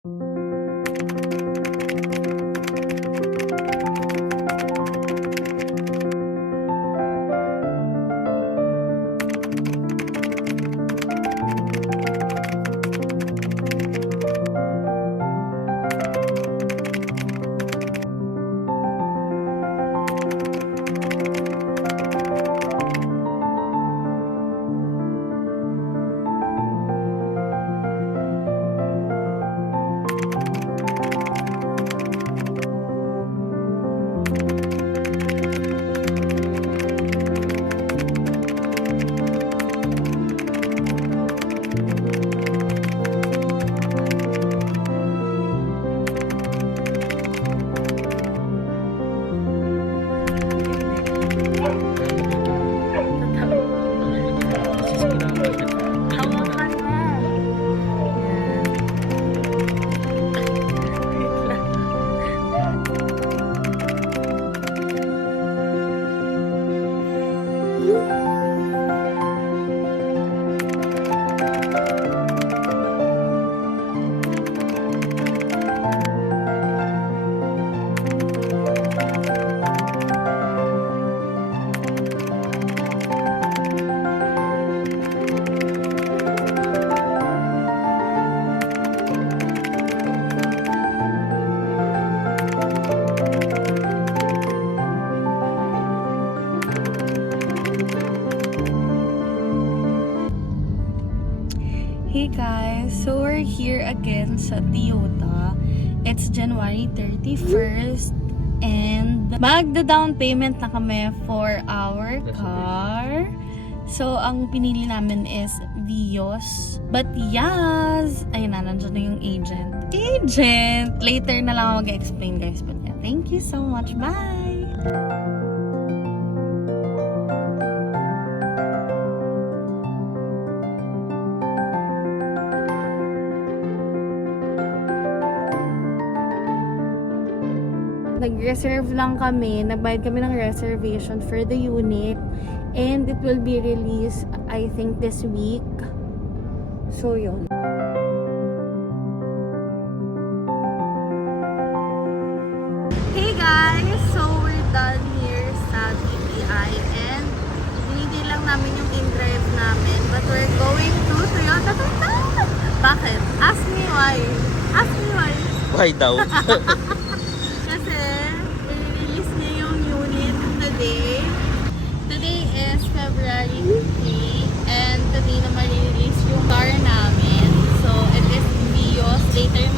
Hey guys, so we're here again sa Toyota. It's January 31st and magda-down payment na kami for our car. So, ang pinili namin is Vios. But yes! Ayun na, nandiyan na yung agent. Later na lang ako mag-explain guys. But yeah, thank you so much. Bye! Nag-reserve lang kami, nagbayad kami ng reservation for the unit and it will be released I think this week. So yun. Hey guys! So we're done here sa BPI and binigay lang namin yung in-drive namin but we're going to Toyota. Bakit? Ask me why. Ask me why. Why daw? Today is February 3 and today na ma-release yung car namin. So, it is Vios. Later